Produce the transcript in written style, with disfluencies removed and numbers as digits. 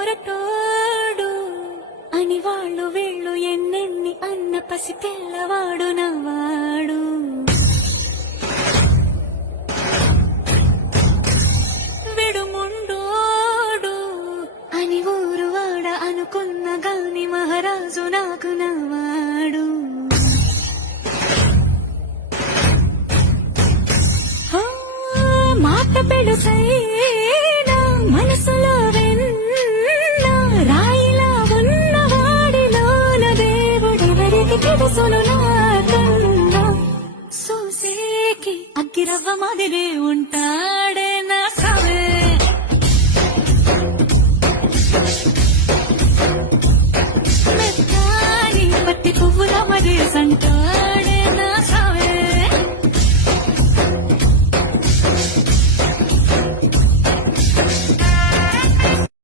మొరటోడు అని వాళ్ళు వీళ్ళు ఎన్నెన్ని అన్న పసి పిల్లవాడు నవ్వాడు. విడుముండోడు అని ఊరు వాడ అనుకున్న గాని మహారాజు నాకు నవ్వాడు. మాట పెడుసై